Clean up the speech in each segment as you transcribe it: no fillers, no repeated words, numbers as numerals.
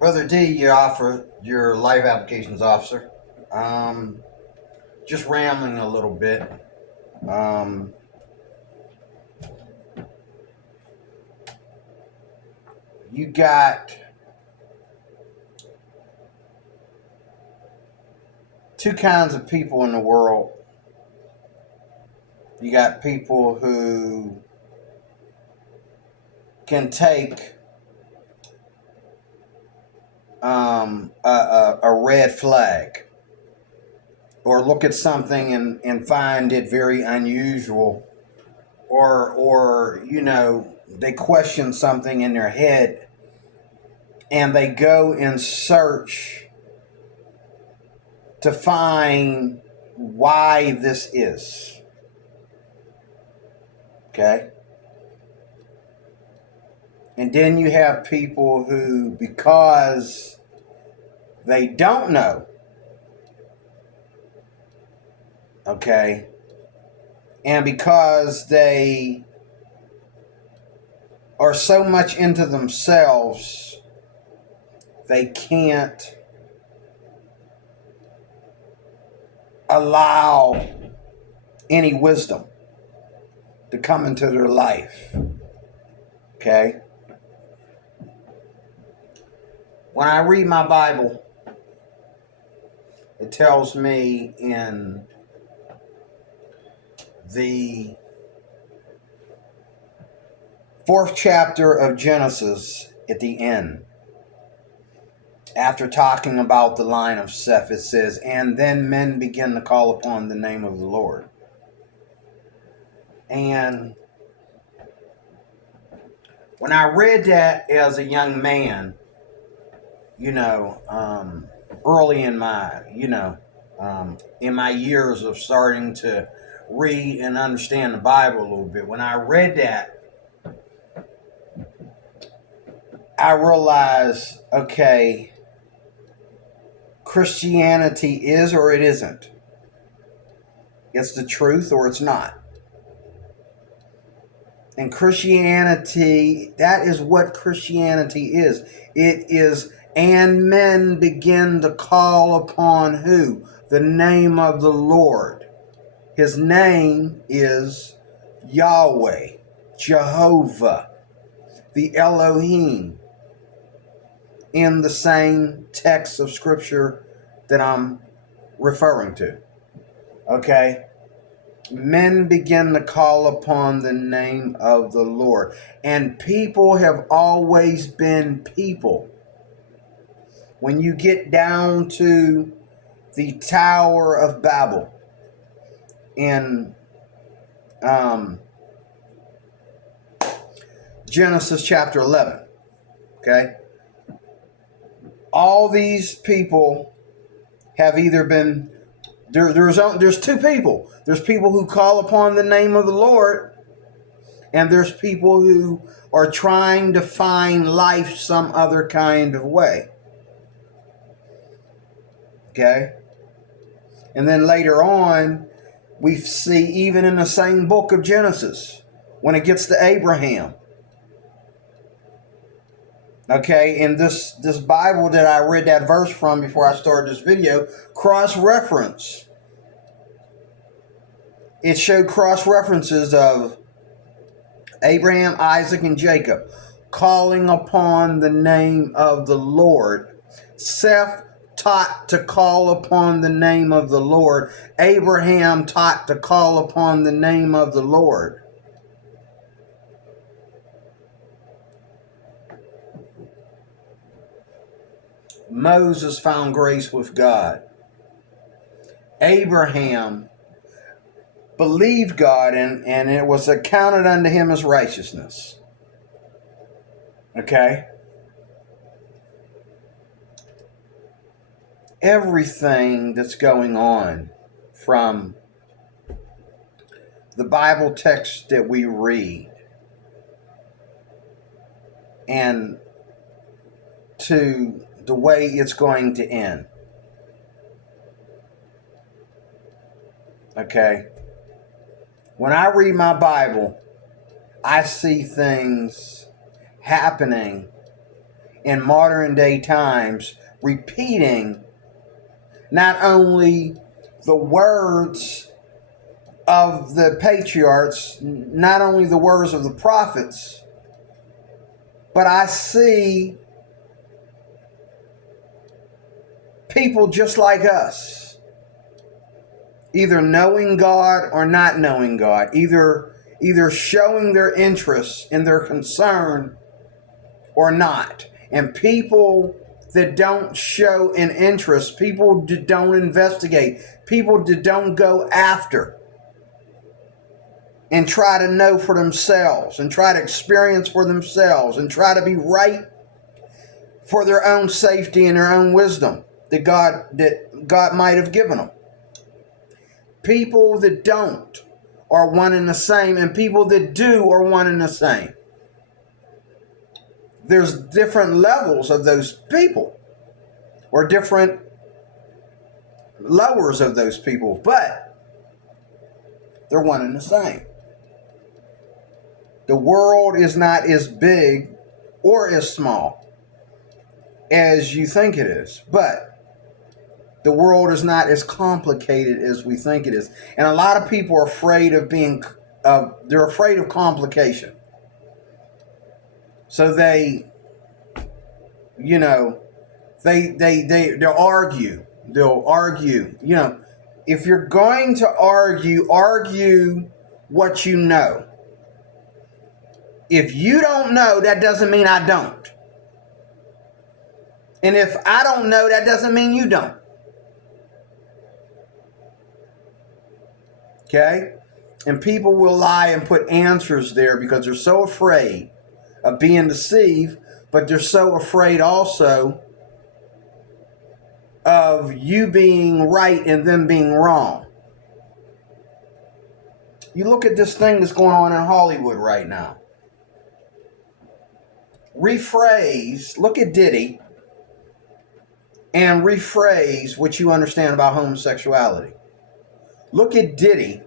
Brother D, you offer your life applications officer. Um, just rambling a little bit. Um, you got two kinds of people in the world. You got people who can take a red flag or look at something and find it very unusual, or they question something in their head and they go and search to find why this is. Okay? And then you have people who, because they don't know, okay, and because they are so much into themselves, they can't allow any wisdom to come into their life. Okay? When I read my Bible, it tells me in the fourth chapter of Genesis, at the end, after talking about the line of Seth, it says, "And then men begin to call upon the name of the Lord." And when I read that as a young man, early in my years of starting to read and understand the Bible a little bit, when I read that, I realized, okay, Christianity is or it isn't. It's the truth or it's not. And Christianity, that is what Christianity is. It is, and men begin to call upon who? The name of the Lord. His name is Yahweh, Jehovah, the Elohim, in the same text of scripture that I'm referring to. Okay? Men begin to call upon the name of the Lord. And people have always been people. When you get down to the Tower of Babel in Genesis chapter 11, okay? All these people have either been, there's two people. There's people who call upon the name of the Lord, and there's people who are trying to find life some other kind of way. Okay? And then later on, we see even in the same book of Genesis, when it gets to Abraham. Okay, in this Bible that I read that verse from before I started this video, cross-reference. It showed cross-references of Abraham, Isaac, and Jacob calling upon the name of the Lord. Seth taught to call upon the name of the Lord. Abraham taught to call upon the name of the Lord. Moses found grace with God. Abraham believed God, and it was accounted unto him as righteousness. Okay? Everything that's going on from the Bible text that we read and to the way it's going to end. Okay? When I read my Bible, I see things happening in modern day times, repeating not only the words of the patriarchs, not only the words of the prophets, but I see people just like us, either knowing God or not knowing God, either showing their interest and their concern or not. And people that don't show an interest, people that don't investigate, people that don't go after and try to know for themselves and try to experience for themselves and try to be right for their own safety and their own wisdom that God might have given them. People that don't are one and the same, and people that do are one and the same. There's different levels of those people, or different lowers of those people, but they're one and the same. The world is not as big or as small as you think it is, but the world is not as complicated as we think it is. And a lot of people are afraid of they're afraid of complication. So they'll argue. They'll argue. If you're going to argue what you know. If you don't know, that doesn't mean I don't. And if I don't know, that doesn't mean you don't. Okay? And people will lie and put answers there because they're so afraid of being deceived, but they're so afraid also of you being right and them being wrong. You look at this thing that's going on in Hollywood right now. Look at Diddy and rephrase what you understand about homosexuality. Look at Diddy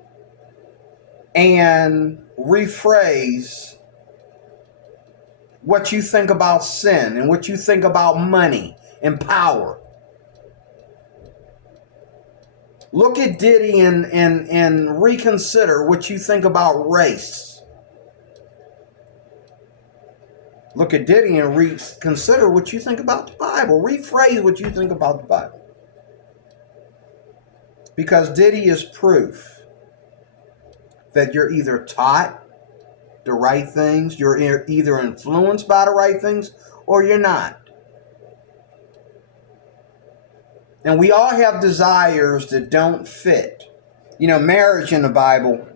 and rephrase what you think about sin and what you think about money and power. Look at Diddy and reconsider what you think about race. Look at Diddy and reconsider what you think about the Bible. Rephrase what you think about the Bible. Because Diddy is proof that you're either taught the right things, you're either influenced by the right things, or you're not. And we all have desires that don't fit. Marriage in the Bible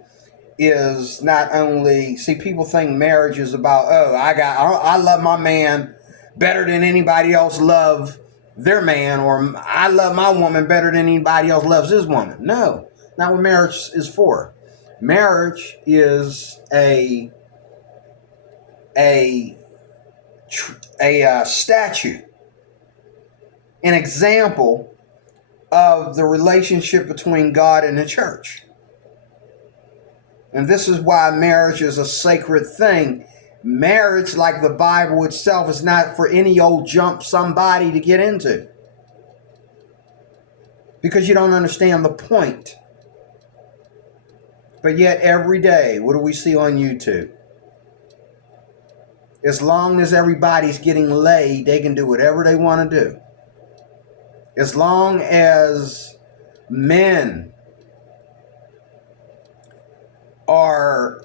is not only, people think marriage is about, I love my man better than anybody else love their man, or I love my woman better than anybody else loves his woman. No, not what marriage is for. Marriage is a statute, an example of the relationship between God and the church. And this is why marriage is a sacred thing. Marriage, like the Bible itself, is not for any old jump somebody to get into. Because you don't understand the point. But yet every day, what do we see on YouTube? As long as everybody's getting laid, they can do whatever they want to do. As long as men are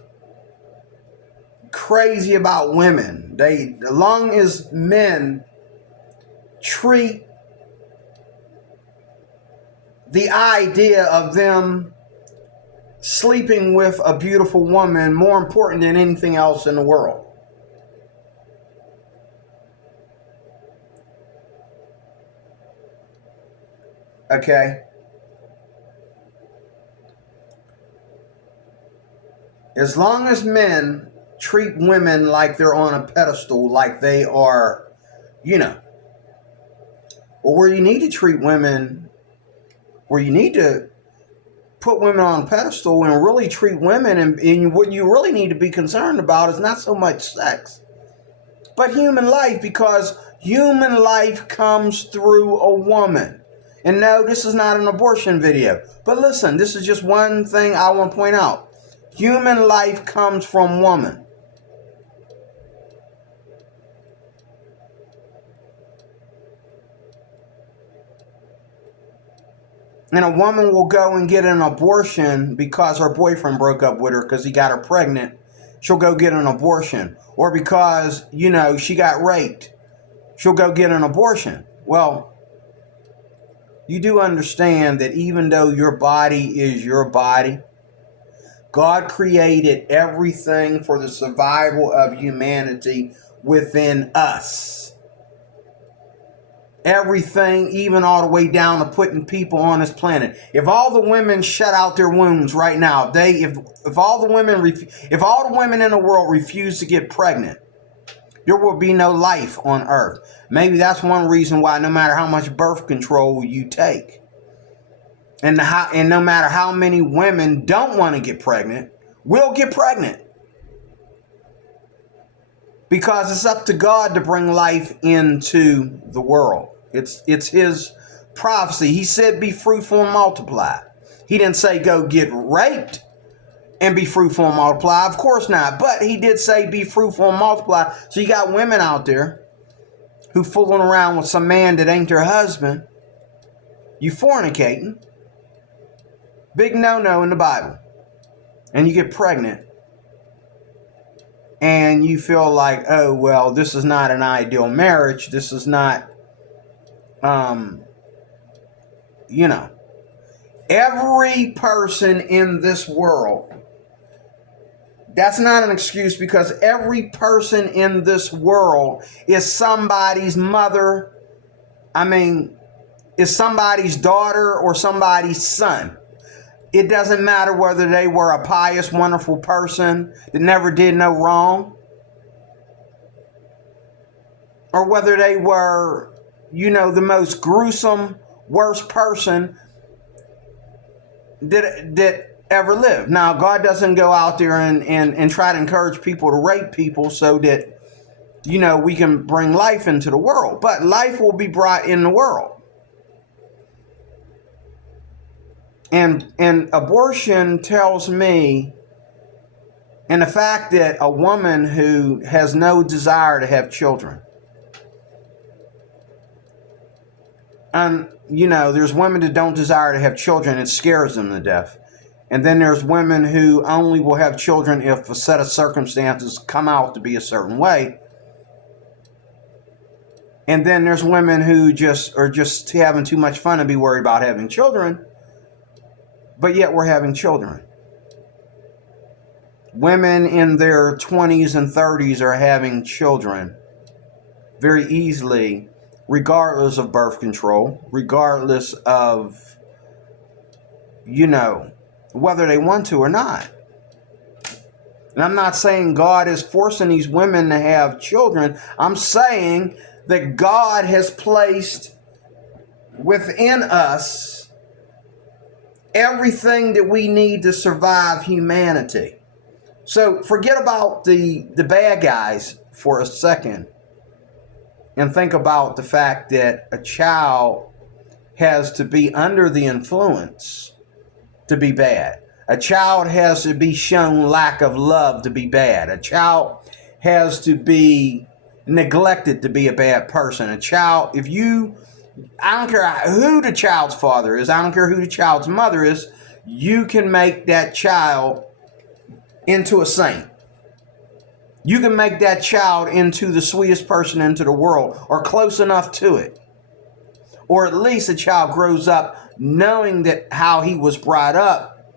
crazy about women, as long as men treat the idea of them sleeping with a beautiful woman more important than anything else in the world. Okay? As long as men treat women like they're on a pedestal, like they are, or where you need to treat women, where you need to put women on a pedestal and really treat women, and what you really need to be concerned about is not so much sex, but human life, because Human life comes through a woman. And no, this is not an abortion video. But listen, this is just one thing I want to point out. Human life comes from woman. And a woman will go and get an abortion because her boyfriend broke up with her because he got her pregnant. She'll go get an abortion. Or because, she got raped. She'll go get an abortion. Well, you do understand that even though your body is your body, God created everything for the survival of humanity within us. Everything, even all the way down to putting people on this planet. If all the women shut out their wombs right now, if all the women in the world refuse to get pregnant, there will be no life on earth. Maybe that's one reason why no matter how much birth control you take, and no matter how many women don't want to get pregnant, will get pregnant. Because it's up to God to bring life into the world. It's his prophecy. He said, be fruitful and multiply. He didn't say go get raped and be fruitful and multiply. Of course not. But he did say be fruitful and multiply. So you got women out there who fooling around with some man that ain't their husband. You fornicating. Big no-no in the Bible. And you get pregnant. And you feel like, oh, well, this is not an ideal marriage. This is not, every person in this world, that's not an excuse, because every person in this world is somebody's mother. Is somebody's daughter or somebody's son. It doesn't matter whether they were a pious, wonderful person that never did no wrong, or whether they were, the most gruesome, worst person that ever lived. Now, God doesn't go out there and try to encourage people to rape people so that, we can bring life into the world. But life will be brought in the world. And abortion tells me, and the fact that a woman who has no desire to have children, and there's women that don't desire to have children, it scares them to death. And then there's women who only will have children if a set of circumstances come out to be a certain way. And then there's women who are just having too much fun and be worried about having children. But yet we're having children. Women in their 20s and 30s are having children very easily, regardless of birth control, regardless of, whether they want to or not. And I'm not saying God is forcing these women to have children. I'm saying that God has placed within us everything that we need to survive humanity. So forget about the bad guys for a second and think about the fact that a child has to be under the influence to be bad. A child has to be shown lack of love to be bad. A child has to be neglected to be a bad person. A child, I don't care who the child's father is, I don't care who the child's mother is, you can make that child into a saint. You can make that child into the sweetest person into the world, or close enough to it. Or at least a child grows up knowing that how he was brought up,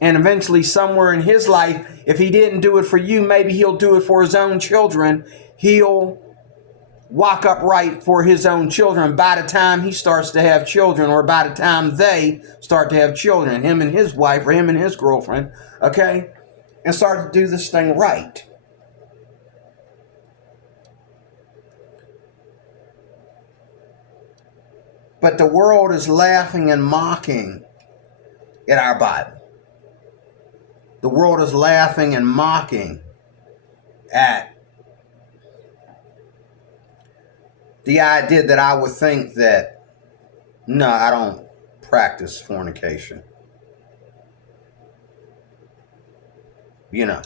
and eventually somewhere in his life, if he didn't do it for you, maybe he'll do it for his own children. He'll walk upright for his own children by the time he starts to have children, or by the time they start to have children, him and his wife or him and his girlfriend, okay? And start to do this thing right. But the world is laughing and mocking at our Bible. The world is laughing and mocking at the idea that I would think that, no, I don't practice fornication. You know,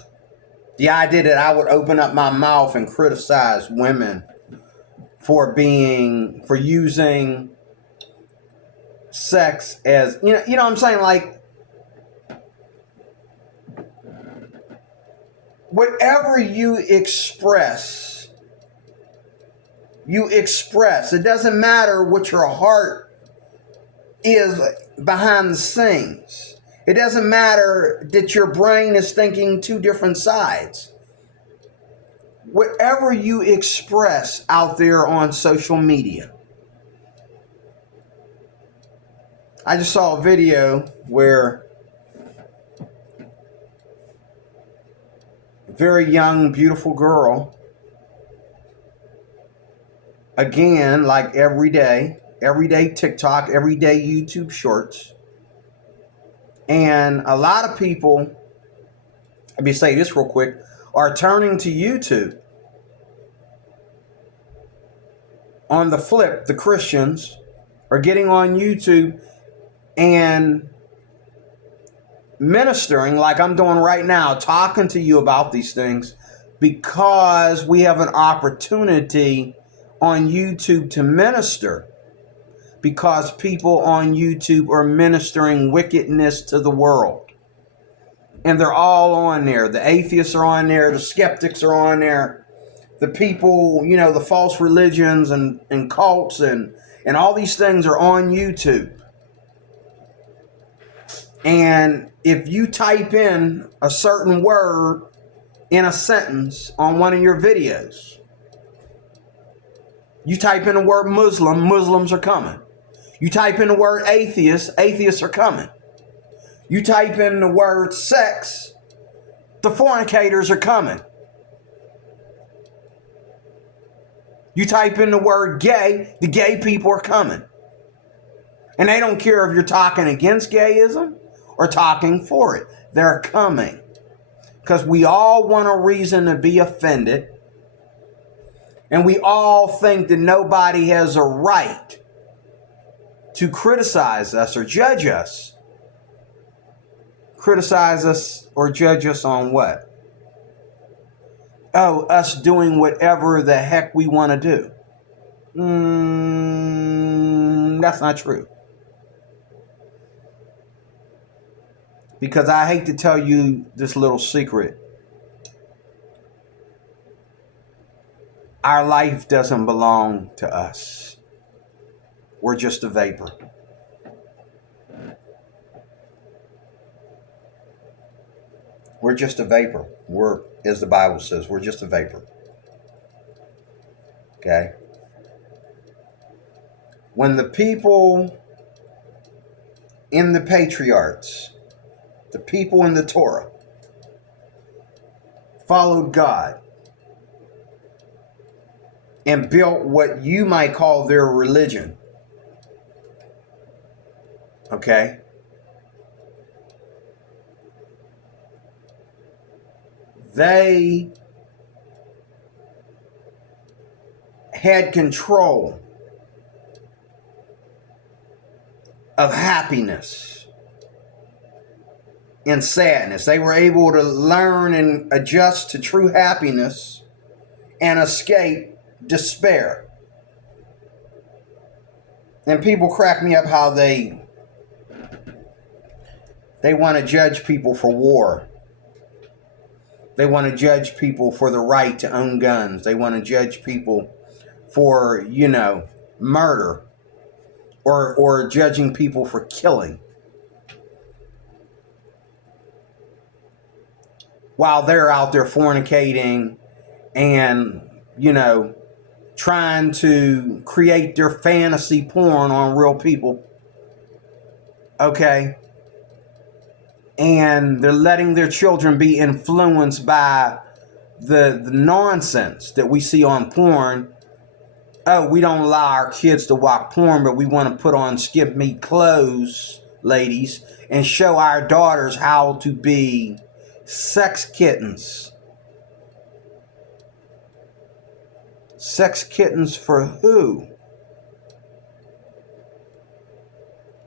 the idea that I would open up my mouth and criticize women for using sex as, you know what I'm saying? Like, whatever you express. It doesn't matter what your heart is behind the scenes. It doesn't matter that your brain is thinking two different sides. Whatever you express out there on social media. I just saw a video where a very young, beautiful girl, again, like everyday TikTok, everyday YouTube shorts. And a lot of people, let me say this real quick, are turning to YouTube. On the flip, the Christians are getting on YouTube and ministering like I'm doing right now, talking to you about these things because we have an opportunity on YouTube to minister, because people on YouTube are ministering wickedness to the world. And they're all on there. The atheists are on there. The skeptics are on there. The people, the false religions and cults and all these things are on YouTube. And if you type in a certain word in a sentence on one of your videos, you type in the word Muslim, Muslims are coming. You type in the word atheist, atheists are coming. You type in the word sex, the fornicators are coming. You type in the word gay, the gay people are coming. And they don't care if you're talking against gayism or talking for it. They're coming. Because we all want a reason to be offended. And we all think that nobody has a right to criticize us or judge us. Criticize us or judge us on what? Oh, us doing whatever the heck we want to do. That's not true. Because I hate to tell you this little secret. Our life doesn't belong to us. We're just a vapor. We're just a vapor. We're, as the Bible says, we're just a vapor. Okay? When the people in the patriarchs, the people in the Torah, followed God and built what you might call their religion, okay? They had control of happiness and sadness. They were able to learn and adjust to true happiness and escape despair. And people crack me up how they want to judge people for war. They want to judge people for the right to own guns. They want to judge people for, murder or judging people for killing. While they're out there fornicating and, trying to create their fantasy porn on real people. Okay? And they're letting their children be influenced by the nonsense that we see on porn. Oh, we don't allow our kids to watch porn, but we want to put on skip meat clothes, ladies, and show our daughters how to be sex kittens. Sex kittens for who?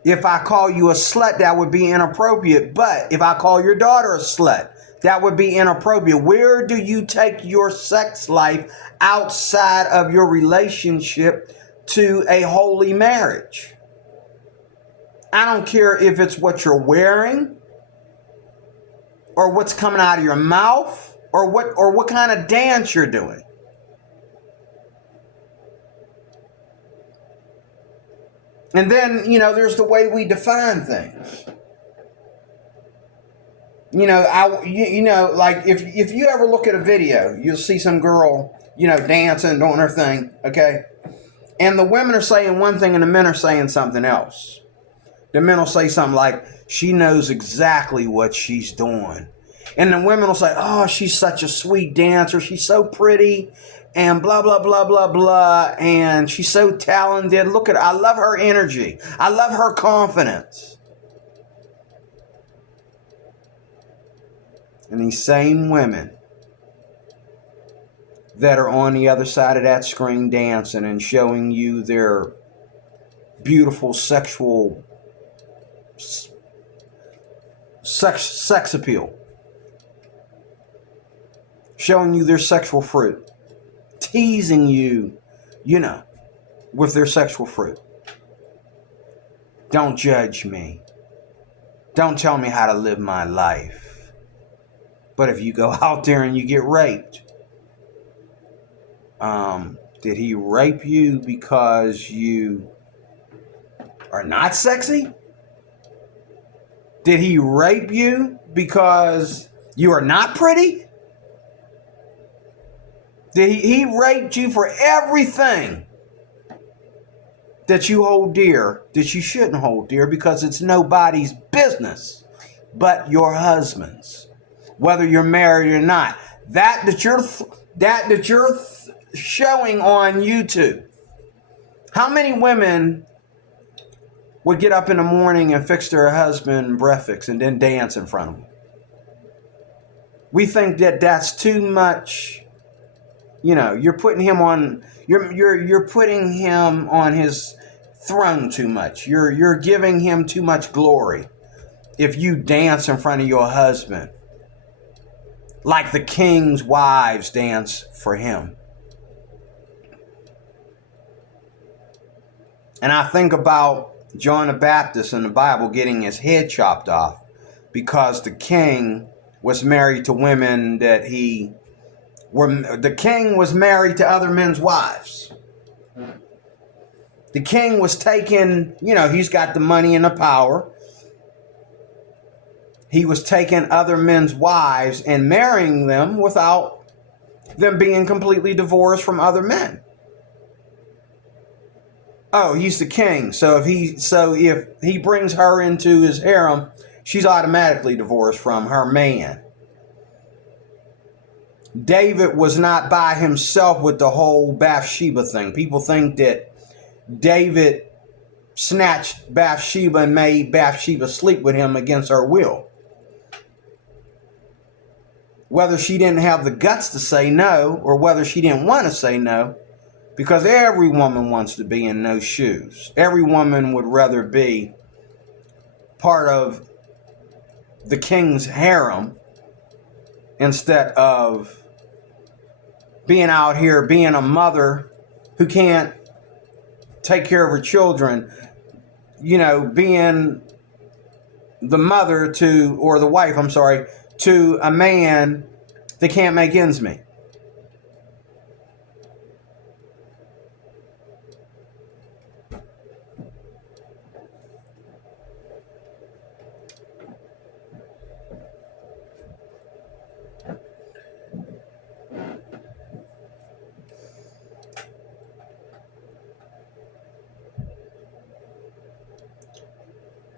If I call you a slut, that would be inappropriate. But if I call your daughter a slut, that would be inappropriate. Where do you take your sex life outside of your relationship to a holy marriage? I don't care if it's what you're wearing or what's coming out of your mouth or what kind of dance you're doing. And then, there's the way we define things. Like if you ever look at a video, you'll see some girl, dancing, doing her thing, okay? And the women are saying one thing and the men are saying something else. The men will say something like, she knows exactly what she's doing. And the women will say, oh, she's such a sweet dancer. She's so pretty and blah, blah, blah, blah, blah. And she's so talented. Look at her. I love her energy. I love her confidence. And these same women that are on the other side of that screen dancing and showing you their beautiful sexual sex appeal, showing you their sexual fruit, teasing you, with their sexual fruit. Don't judge me. Don't tell me how to live my life. But if you go out there and you get raped, did he rape you because you are not sexy? Did he rape you because you are not pretty? He raped you for everything that you hold dear, that you shouldn't hold dear, because it's nobody's business but your husband's, whether you're married or not. That you're showing on YouTube. How many women would get up in the morning and fix their husband breakfast and then dance in front of him? We think that that's too much. You're putting him on. You're putting him on his throne too much. You're giving him too much glory if you dance in front of your husband like the king's wives dance for him. And I think about John the Baptist in the Bible getting his head chopped off because the king was married to women that the king was married to other men's wives. The king was taking, he's got the money and the power. He was taking other men's wives and marrying them without them being completely divorced from other men. Oh, he's the king. So if he brings her into his harem, she's automatically divorced from her man. David was not by himself with the whole Bathsheba thing. People think that David snatched Bathsheba and made Bathsheba sleep with him against her will. Whether she didn't have the guts to say no or whether she didn't want to say no, because every woman wants to be in those shoes. Every woman would rather be part of the king's harem instead of being out here being a mother who can't take care of her children, being the mother or the wife, to a man that can't make ends meet.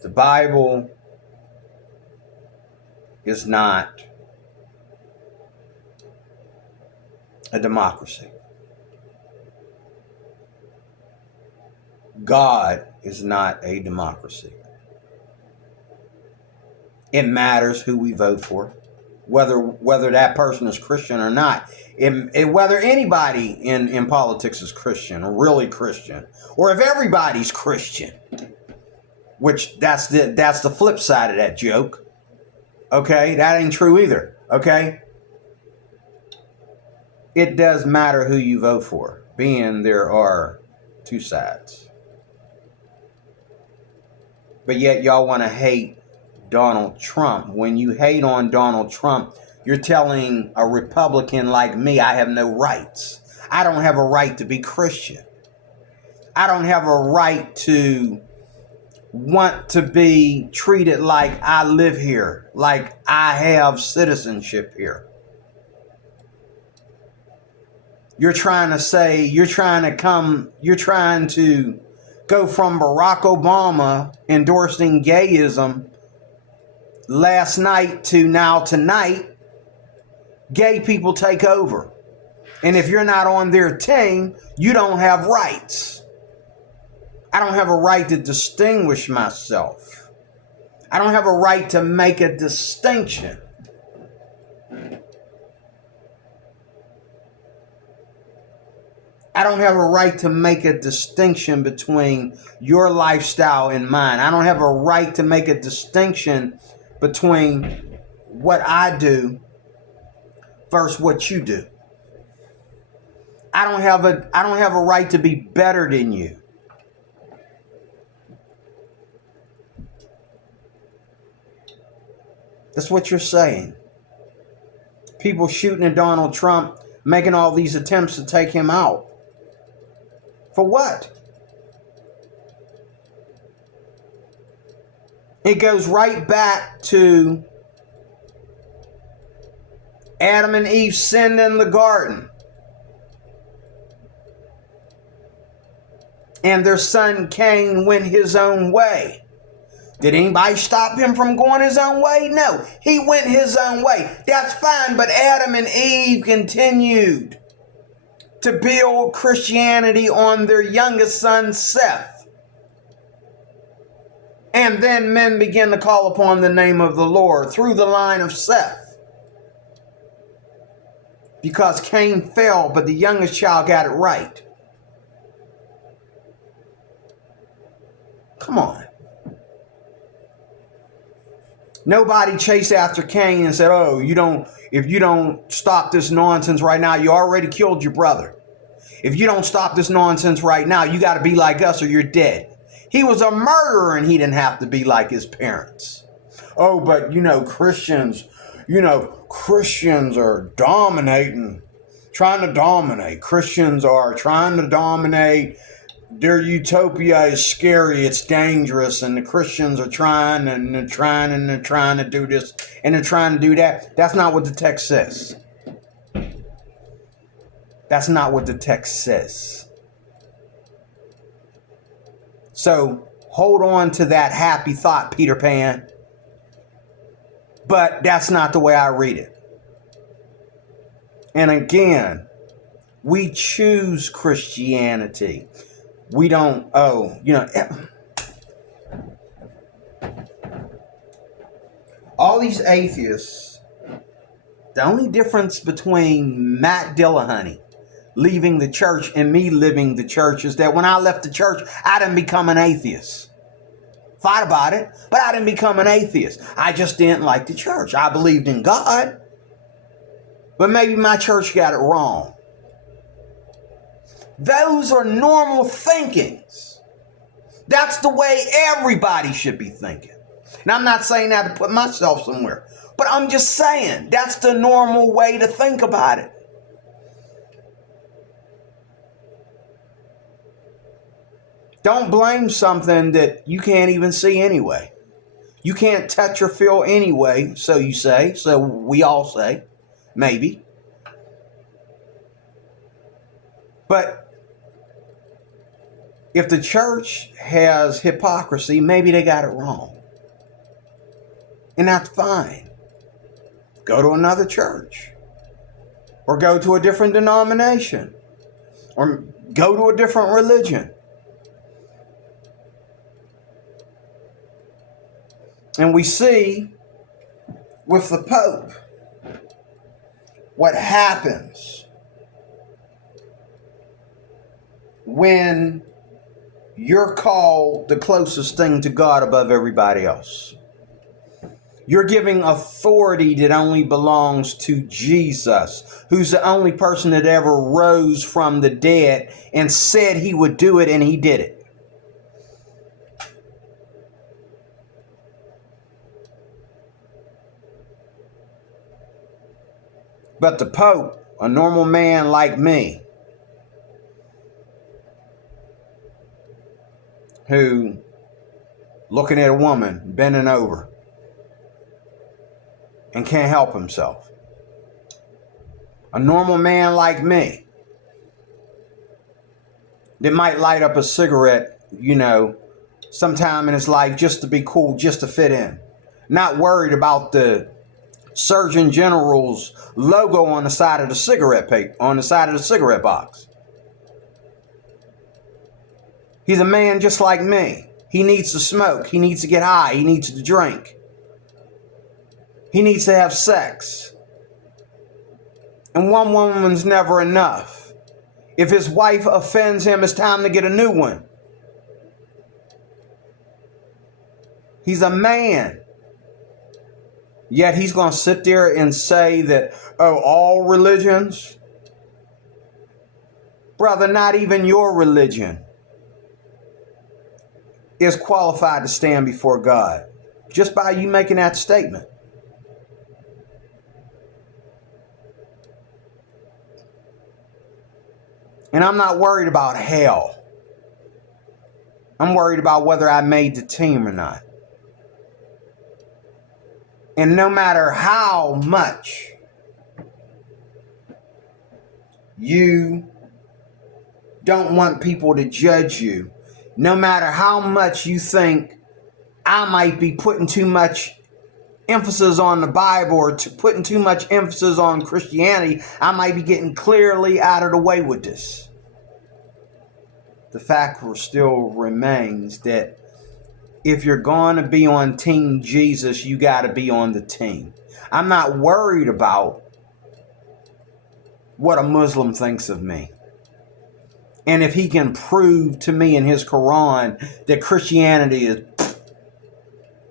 The Bible is not a democracy. God is not a democracy. It matters who we vote for. whether that person is Christian or not. Whether anybody in politics is Christian or really Christian, or if everybody's Christian, which that's the flip side of that joke. Okay, that ain't true either. Okay, it does matter who you vote for, being there are two sides. But yet y'all want to hate Donald Trump. When you hate on Donald Trump, you're telling a Republican like me, I have no rights. I don't have a right to be Christian. I don't have a right to want to be treated like I live here, like I have citizenship here. You're trying to go from Barack Obama endorsing gayism last night to now tonight. Gay people take over. And if you're not on their team, you don't have rights. I don't have a right to distinguish myself. I don't have a right to make a distinction. I don't have a right to make a distinction between your lifestyle and mine. I don't have a right to make a distinction between what I do versus what you do. I don't have a right to be better than you. That's what you're saying. People shooting at Donald Trump, making all these attempts to take him out. For what? It goes right back to Adam and Eve sinned in the garden. And their son Cain went his own way. Did anybody stop him from going his own way? No, he went his own way. That's fine, but Adam and Eve continued to build Christianity on their youngest son, Seth. And then men began to call upon the name of the Lord through the line of Seth. Because Cain fell, but the youngest child got it right. Come on. Nobody chased after Cain and said, oh, if you don't stop this nonsense right now, you already killed your brother. If you don't stop this nonsense right now, you got to be like us or you're dead. He was a murderer and he didn't have to be like his parents. Oh, but Christians are dominating, trying to dominate. Christians are trying to dominate. Their utopia is scary, it's dangerous, and the Christians are trying to do this and they're trying to do that. That's not what the text says. That's not what the text says. So hold on to that happy thought, Peter Pan. But that's not the way I read it. And again, we choose Christianity. We don't, all these atheists, the only difference between Matt Dillahunty leaving the church and me leaving the church is that when I left the church, I didn't become an atheist. Fight about it, but I didn't become an atheist. I just didn't like the church. I believed in God, but maybe my church got it wrong. Those are normal thinkings. That's the way everybody should be thinking. And I'm not saying that to put myself somewhere, but I'm just saying that's the normal way to think about it. Don't blame something that you can't even see anyway. You can't touch or feel anyway, so you say. So we all say, maybe. But if the church has hypocrisy, maybe they got it wrong. And that's fine. Go to another church. Or go to a different denomination. Or go to a different religion. And we see with the Pope what happens when you're called the closest thing to God above everybody else. You're giving authority that only belongs to Jesus, who's the only person that ever rose from the dead and said he would do it, and he did it. But the Pope, a normal man like me, who, looking at a woman, bending over, and can't help himself. A normal man like me, that might light up a cigarette, sometime in his life just to be cool, just to fit in. Not worried about the Surgeon General's logo on the side of the cigarette paper, on the side of the cigarette box. He's a man just like me. He needs to smoke. He needs to get high. He needs to drink. He needs to have sex. And one woman's never enough. If his wife offends him, it's time to get a new one. He's a man. Yet he's going to sit there and say that, all religions? Brother, not even your religion is qualified to stand before God just by you making that statement. And I'm not worried about hell. I'm worried about whether I made the team or not. And no matter how much you don't want people to judge you, no matter how much you think I might be putting too much emphasis on the Bible or putting too much emphasis on Christianity, I might be getting clearly out of the way with this. The fact still remains that if you're going to be on Team Jesus, you got to be on the team. I'm not worried about what a Muslim thinks of me. And if he can prove to me in his Quran that Christianity is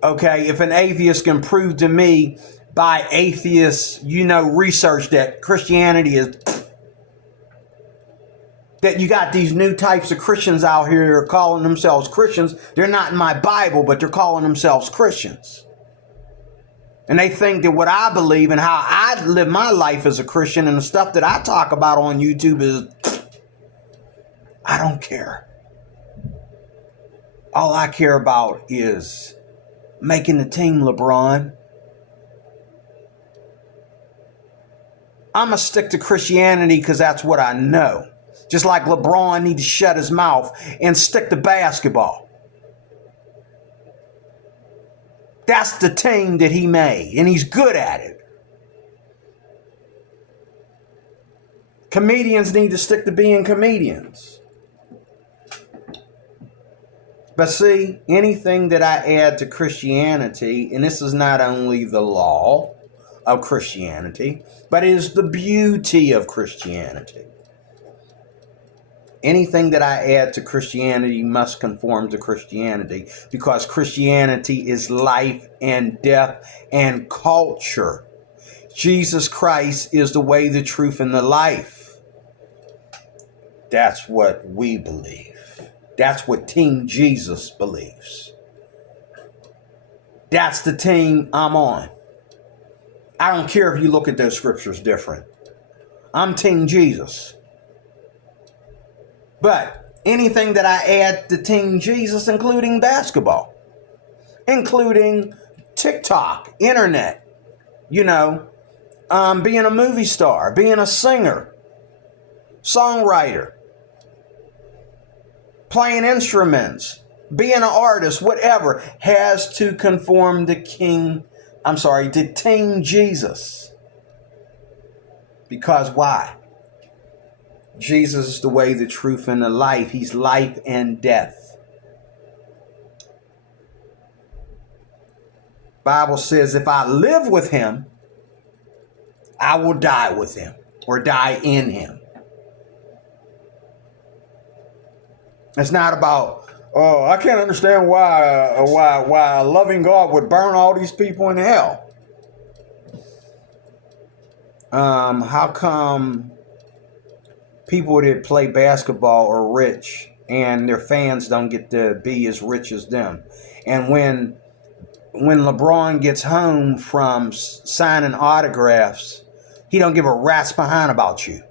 okay, if an atheist can prove to me by atheist, research that Christianity is that you got these new types of Christians out here calling themselves Christians. They're not in my Bible, but they're calling themselves Christians. And they think that what I believe and how I live my life as a Christian and the stuff that I talk about on YouTube is, I don't care. All I care about is making the team, LeBron. I'm going to stick to Christianity because that's what I know. Just like LeBron needs to shut his mouth and stick to basketball. That's the team that he made, and he's good at it. Comedians need to stick to being comedians. But see, anything that I add to Christianity, and this is not only the law of Christianity, but it is the beauty of Christianity. Anything that I add to Christianity must conform to Christianity, because Christianity is life and death and culture. Jesus Christ is the way, the truth, and the life. That's what we believe. That's what Team Jesus believes. That's the team I'm on. I don't care if you look at those scriptures different. I'm Team Jesus. But anything that I add to Team Jesus, including basketball, including TikTok, internet, being a movie star, being a singer, songwriter, playing instruments, being an artist, whatever, has to conform to Team Jesus. Because why? Jesus is the way, the truth, and the life. He's life and death. Bible says if I live with him, I will die with him or die in him. It's not about, oh, I can't understand why a loving God would burn all these people in hell. How come people that play basketball are rich and their fans don't get to be as rich as them? And when LeBron gets home from signing autographs, he don't give a rat's behind about you.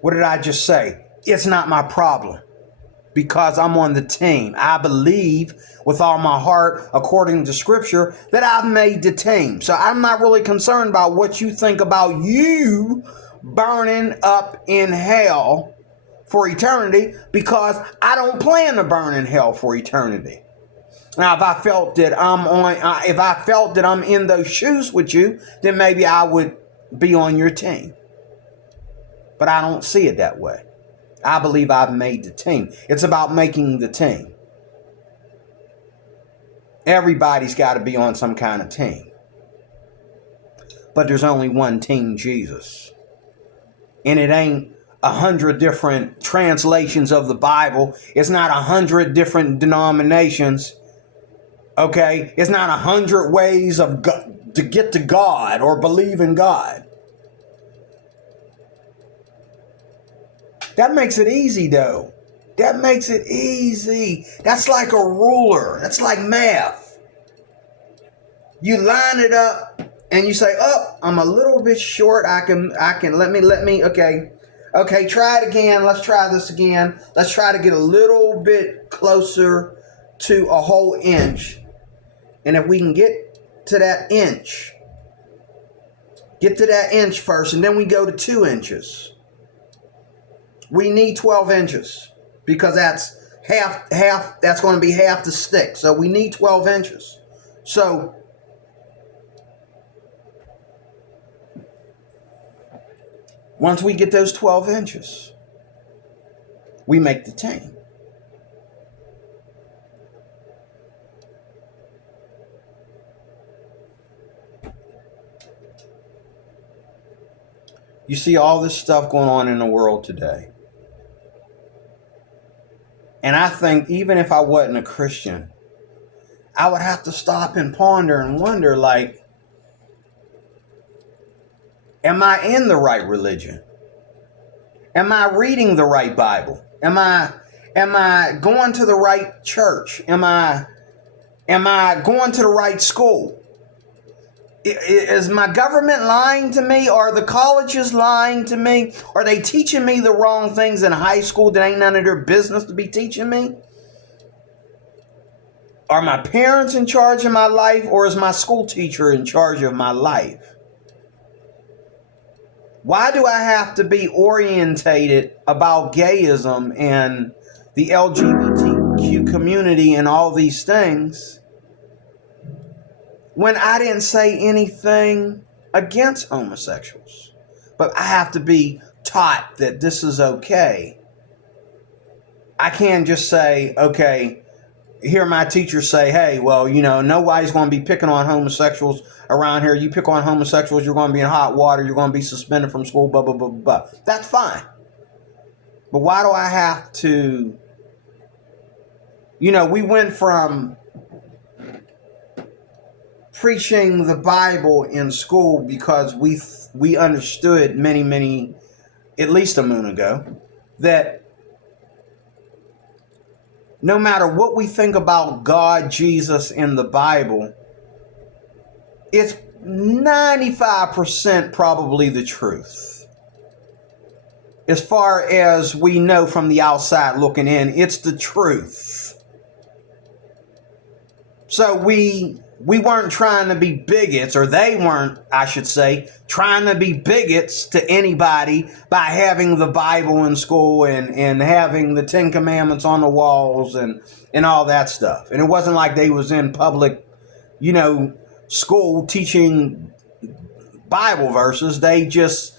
What did I just say? It's not my problem because I'm on the team. I believe with all my heart, according to scripture, that I've made the team. So I'm not really concerned about what you think about you burning up in hell for eternity, because I don't plan to burn in hell for eternity. Now, if I felt that I'm in those shoes with you, then maybe I would be on your team. But I don't see it that way. I believe I've made the team. It's about making the team. Everybody's got to be on some kind of team. But there's only one team, Jesus. And it ain't 100 different translations of the Bible. It's not 100 different denominations. Okay? It's not 100 ways of to get to God or believe in God. That makes it easy, though. That makes it easy. That's like a ruler. That's like math. You line it up and you say, oh, I'm a little bit short. I can, let me, okay, try it again. Let's try this again. Let's try to get a little bit closer to a whole inch. And if we can get to that inch first, and then we go to 2 inches. We need 12 inches because that's half, that's going to be half the stick. So we need 12 inches. So once we get those 12 inches, we make the team. You see all this stuff going on in the world today. And I think even if I wasn't a Christian, I would have to stop and ponder and wonder, like, am I in the right religion? Am I reading the right Bible? Am I going to the right church? Am I going to the right school? Is my government lying to me? Are the colleges lying to me? Are they teaching me the wrong things in high school that ain't none of their business to be teaching me? Are my parents in charge of my life, or is my school teacher in charge of my life? Why do I have to be orientated about gayism and the LGBTQ community and all these things when I didn't say anything against homosexuals? But I have to be taught that this is okay. I can't just say, okay, hear my teacher say, hey, well, nobody's going to be picking on homosexuals around here. You pick on homosexuals, you're going to be in hot water. You're going to be suspended from school, blah, blah, blah, blah. That's fine. But why do I have to, we went from preaching the Bible in school because we understood many, at least a moon ago, that no matter what we think about God, Jesus, and the Bible, it's 95% probably the truth. As far as we know from the outside looking in, it's the truth. So we weren't trying to be bigots, or they weren't, I should say, trying to be bigots to anybody by having the Bible in school and having the 10 Commandments on the walls and all that stuff. And it wasn't like they was in public, school teaching Bible verses. They just,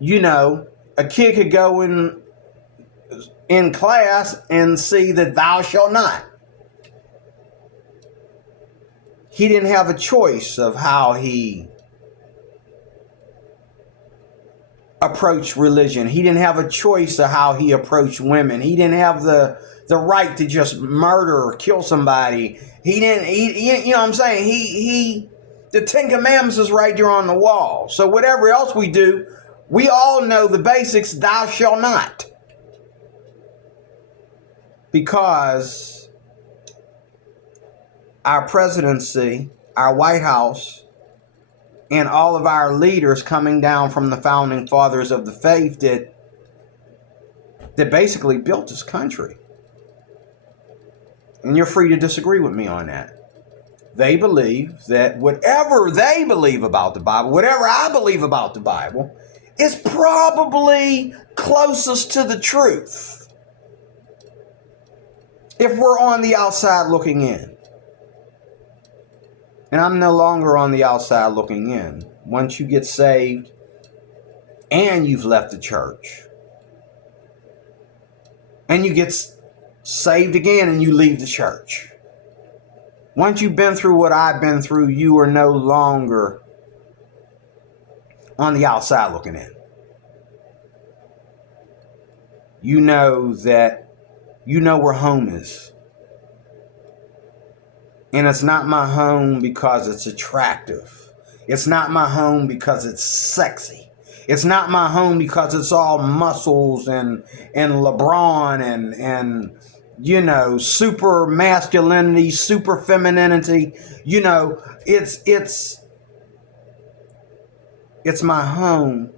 a kid could go in class and see that thou shalt not. He didn't have a choice of how he approached religion. He didn't have a choice of how he approached women. He didn't have the right to just murder or kill somebody. He didn't, you know what I'm saying? The Ten Commandments is right there on the wall. So whatever else we do, we all know the basics, thou shalt not. Because our presidency, our White House, and all of our leaders coming down from the founding fathers of the faith that basically built this country. And you're free to disagree with me on that. They believe that whatever they believe about the Bible, whatever I believe about the Bible, is probably closest to the truth if we're on the outside looking in. And I'm no longer on the outside looking in. Once you get saved and you've left the church, and you get saved again and you leave the church, once you've been through what I've been through, you are no longer on the outside looking in. You know where home is. And it's not my home because it's attractive. It's not my home because it's sexy. It's not my home because it's all muscles and LeBron and you know, super masculinity, super femininity. You know, it's my home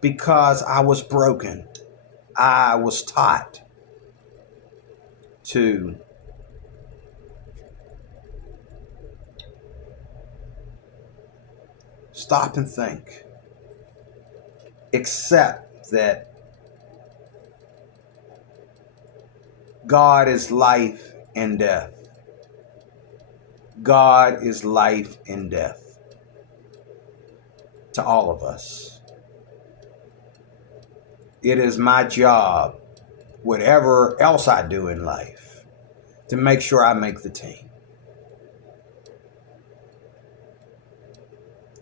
because I was broken. I was taught to stop and think. Accept that God is life and death. God is life and death to all of us. It is my job, whatever else I do in life, to make sure I make the team.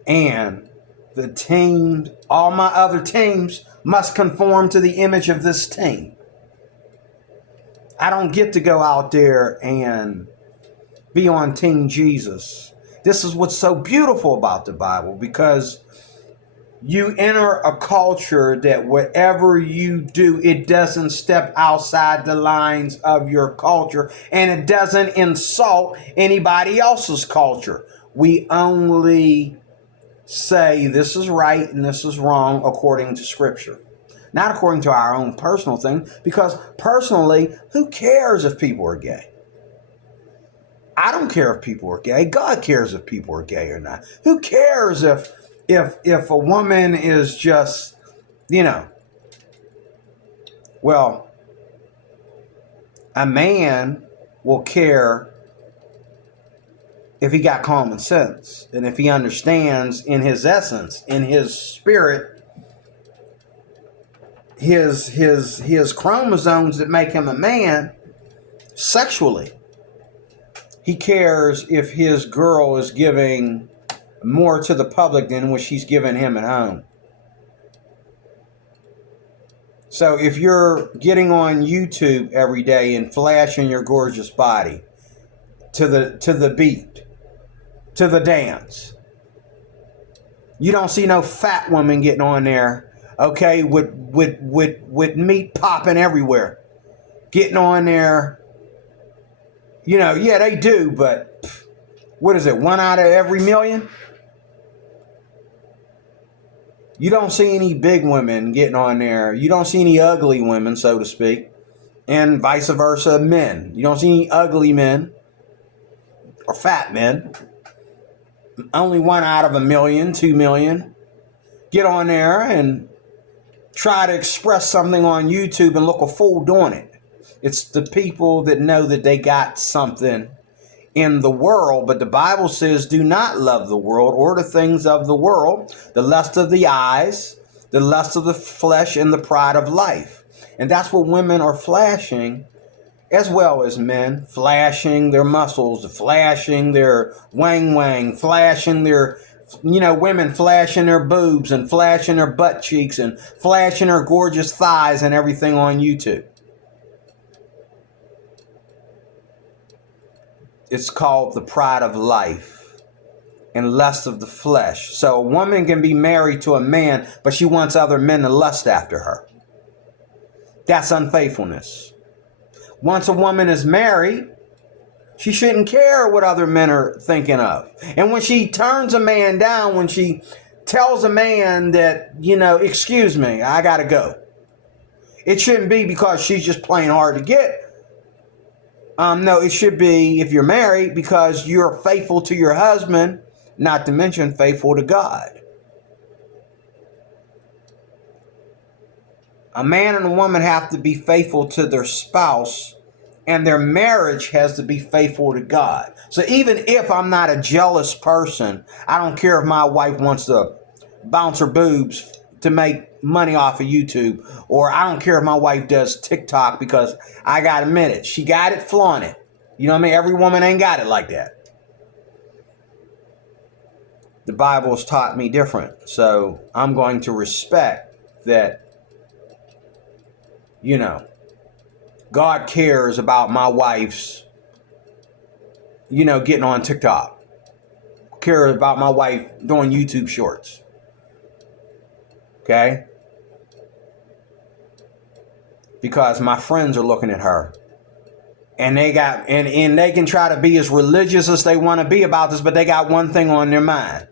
And the team, all my other teams must conform to the image of this team. I don't get to go out there and be on Team Jesus. This is what's so beautiful about the Bible, because you enter a culture that whatever you do, it doesn't step outside the lines of your culture, and it doesn't insult anybody else's culture. We only say this is right and this is wrong according to Scripture. Not according to our own personal thing, because personally, who cares if people are gay? I don't care if people are gay. God cares if people are gay or not. Who cares if a woman is just, you know, well, a man will care if he got common sense and if he understands in his essence, in his spirit, his chromosomes that make him a man sexually. He cares if his girl is giving more to the public than what she's giving him at home. So if you're getting on YouTube every day and flashing your gorgeous body to the beat, to the dance, you don't see no fat woman getting on there, okay, with meat popping everywhere, getting on there. You know, yeah, they do, but what is it, 1 out of every million? You don't see any big women getting on there. You don't see any ugly women, so to speak, and vice versa, men. You don't see any ugly men or fat men. Only 1 out of a million, 2 million get on there and try to express something on YouTube and look a fool doing it. It's the people that know that they got something in the world, but the Bible says do not love the world or the things of the world, the lust of the eyes, the lust of the flesh, and the pride of life. And that's what women are flashing as well as men, flashing their muscles, flashing their wang wang, flashing their, women flashing their boobs and flashing their butt cheeks and flashing their gorgeous thighs and everything on YouTube. It's called the pride of life and lust of the flesh. So a woman can be married to a man, but she wants other men to lust after her. That's unfaithfulness. Once a woman is married, she shouldn't care what other men are thinking of. And when she turns a man down, when she tells a man that, excuse me, I gotta go, it shouldn't be because she's just plain hard to get. No, it should be, if you're married, because you're faithful to your husband, not to mention faithful to God. A man and a woman have to be faithful to their spouse, and their marriage has to be faithful to God. So even if I'm not a jealous person, I don't care if my wife wants to bounce her boobs to make money off of YouTube, or I don't care if my wife does TikTok, because I gotta admit it, she got it, flaunt it. You know what I mean? Every woman ain't got it like that. The Bible has taught me different, so I'm going to respect that. God cares about my wife's, getting on TikTok. Cares about my wife doing YouTube shorts. Okay? Because my friends are looking at her. And they got, and they can try to be as religious as they want to be about this, but they got one thing on their mind.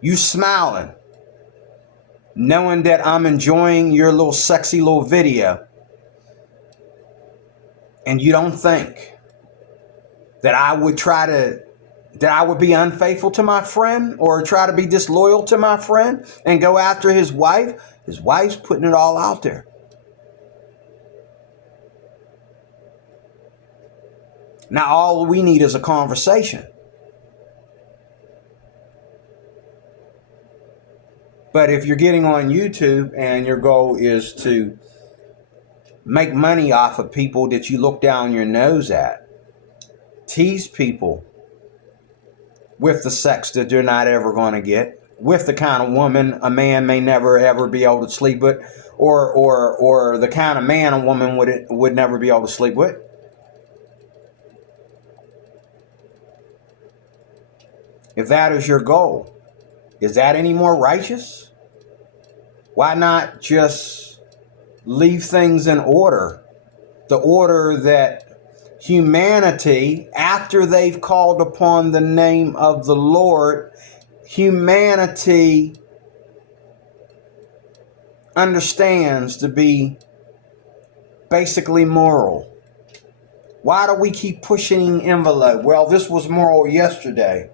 You smiling, knowing that I'm enjoying your little sexy little video, and you don't think that I would be unfaithful to my friend, or try to be disloyal to my friend and go after his wife. His wife's putting it all out there. Now all we need is a conversation. But if you're getting on YouTube and your goal is to make money off of people that you look down your nose at, tease people with the sex that they're not ever going to get, with the kind of woman a man may never ever be able to sleep with, or the kind of man a woman would never be able to sleep with. If that is your goal, is that any more righteous? Why not just leave things in order? The order that humanity, after they've called upon the name of the Lord, humanity understands to be basically moral. Why do we keep pushing the envelope? Well, this was moral yesterday,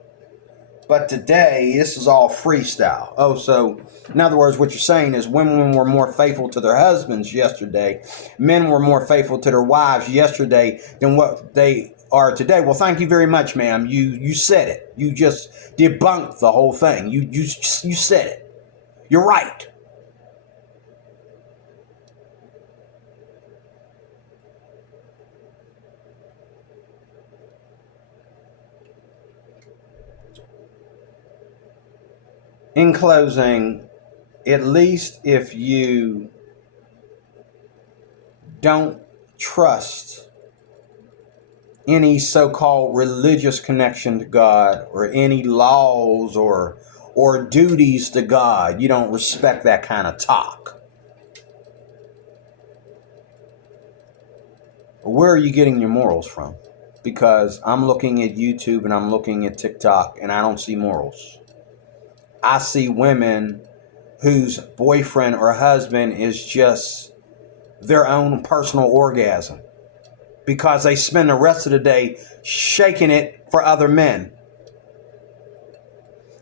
but today this is all freestyle. Oh, so in other words, what you're saying is women were more faithful to their husbands yesterday. Men were more faithful to their wives yesterday than what they are today. Well, thank you very much, ma'am. You said it. You just debunked the whole thing. You said it. You're right. In closing, at least if you don't trust any so-called religious connection to God, or any laws or duties to God, you don't respect that kind of talk. Where are you getting your morals from? Because I'm looking at YouTube and I'm looking at TikTok and I don't see morals. I see women whose boyfriend or husband is just their own personal orgasm, because they spend the rest of the day shaking it for other men.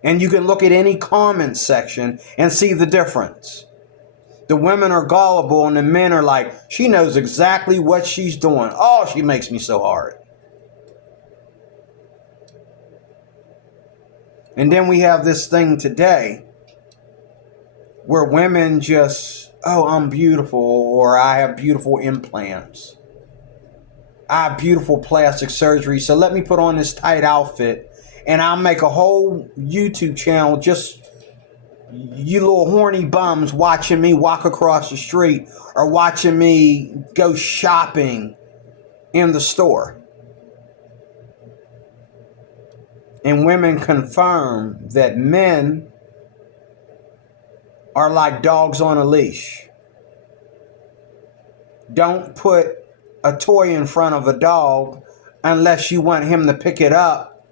And you can look at any comment section and see the difference. The women are gullible and the men are like, she knows exactly what she's doing. Oh, she makes me so hard. And then we have this thing today where women just Oh, I'm beautiful, or I have beautiful implants. I have beautiful plastic surgery, so let me put on this tight outfit and I'll make a whole YouTube channel just you little horny bums watching me walk across the street or watching me go shopping in the store. And women confirm that men are like dogs on a leash. Don't put a toy in front of a dog unless you want him to pick it up,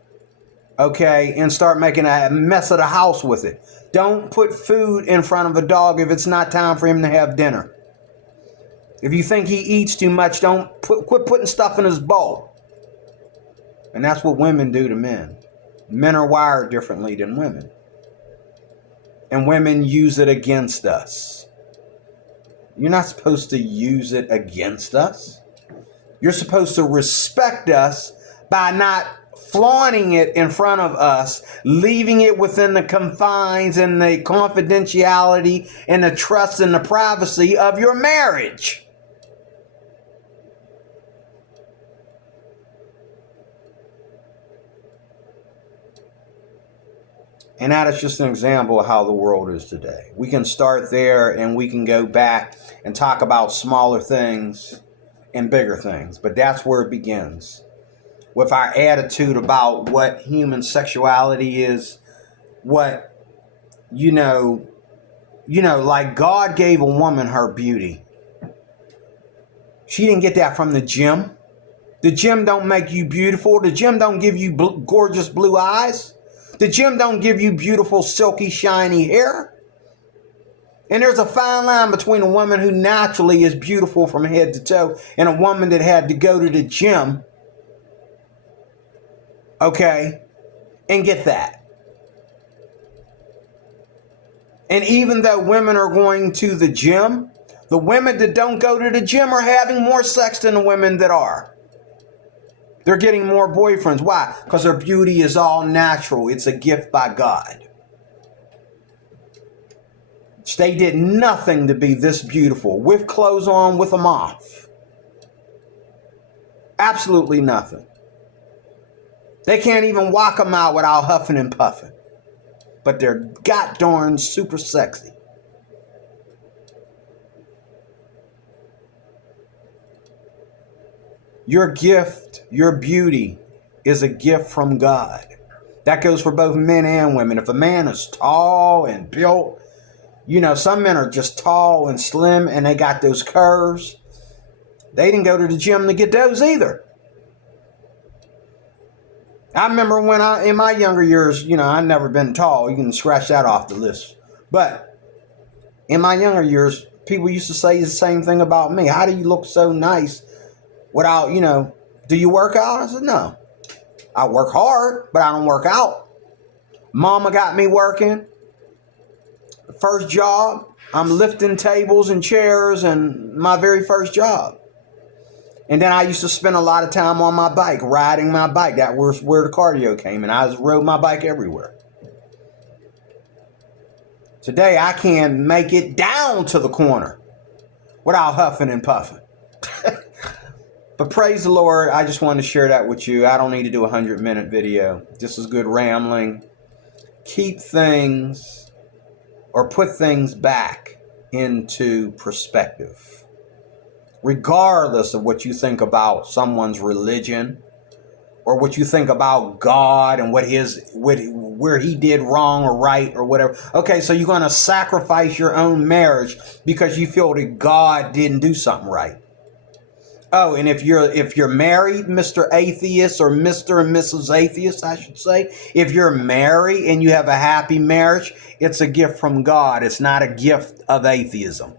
okay, and start making a mess of the house with it. Don't put food in front of a dog if it's not time for him to have dinner. If you think he eats too much, quit putting stuff in his bowl. And that's what women do to men. Men are wired differently than women. And women use it against us. You're not supposed to use it against us. You're supposed to respect us by not flaunting it in front of us, leaving it within the confines and the confidentiality and the trust and the privacy of your marriage. And that is just an example of how the world is today. We can start there and we can go back and talk about smaller things and bigger things. But that's where it begins. With our attitude about what human sexuality is, what, like God gave a woman her beauty. She didn't get that from the gym. The gym don't make you beautiful. The gym don't give you gorgeous blue eyes. The gym don't give you beautiful, silky, shiny hair. And there's a fine line between a woman who naturally is beautiful from head to toe and a woman that had to go to the gym, okay, and get that. And even though women are going to the gym, the women that don't go to the gym are having more sex than the women that are. They're getting more boyfriends. Why? Because their beauty is all natural. It's a gift by God. They did nothing to be this beautiful, with clothes on, with them off. Absolutely nothing. They can't even walk them out without huffing and puffing. But they're god darn super sexy. Your gift, your beauty, is a gift from God. That goes for both men and women. If a man is tall and built, some men are just tall and slim and they got those curves. They didn't go to the gym to get those either. I remember when in my younger years, I'd never been tall. You can scratch that off the list. But in my younger years, people used to say the same thing about me. How do you look so nice without, do you work out? I said, no. I work hard, but I don't work out. Mama got me working. First job, I'm lifting tables and chairs, and my very first job. And then I used to spend a lot of time on my bike, riding my bike. That was where the cardio came in. I rode my bike everywhere. Today, I can't make it down to the corner without huffing and puffing. But praise the Lord, I just wanted to share that with you. I don't need to do a 100-minute video. This is good rambling. Keep things or put things back into perspective. Regardless of what you think about someone's religion or what you think about God and where he did wrong or right or whatever. Okay, so you're going to sacrifice your own marriage because you feel that God didn't do something right. Oh, and if you're married, Mr. Atheist, or Mr. and Mrs. Atheist, I should say, if you're married and you have a happy marriage, it's a gift from God. It's not a gift of atheism.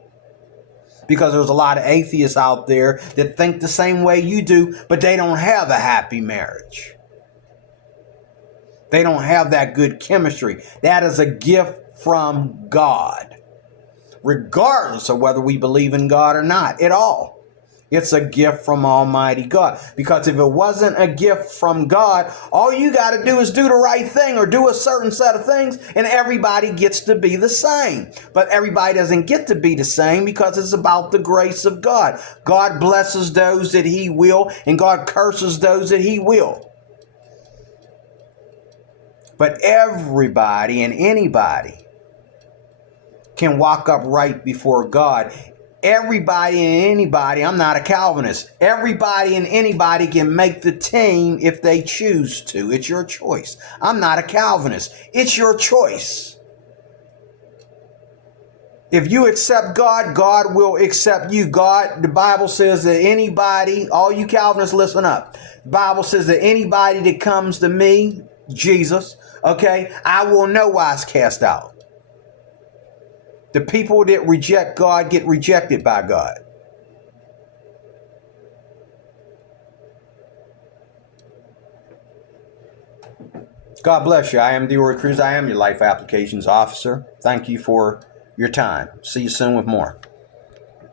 Because there's a lot of atheists out there that think the same way you do, but they don't have a happy marriage. They don't have that good chemistry. That is a gift from God. Regardless of whether we believe in God or not at all. It's a gift from Almighty God. Because if it wasn't a gift from God, all you got to do is do the right thing or do a certain set of things, and everybody gets to be the same. But everybody doesn't get to be the same because it's about the grace of God. God blesses those that He will, and God curses those that He will. But everybody and anybody can walk up right before God. Everybody and anybody, I'm not a Calvinist. Everybody and anybody can make the team if they choose to. It's your choice. I'm not a Calvinist. It's your choice. If you accept God, God will accept you. God, the Bible says that anybody, all you Calvinists, listen up. The Bible says that anybody that comes to me, Jesus, okay, I will no wise cast out. The people that reject God get rejected by God. God bless you. I am DeRoy Cruz. I am your Life Applications Officer. Thank you for your time. See you soon with more.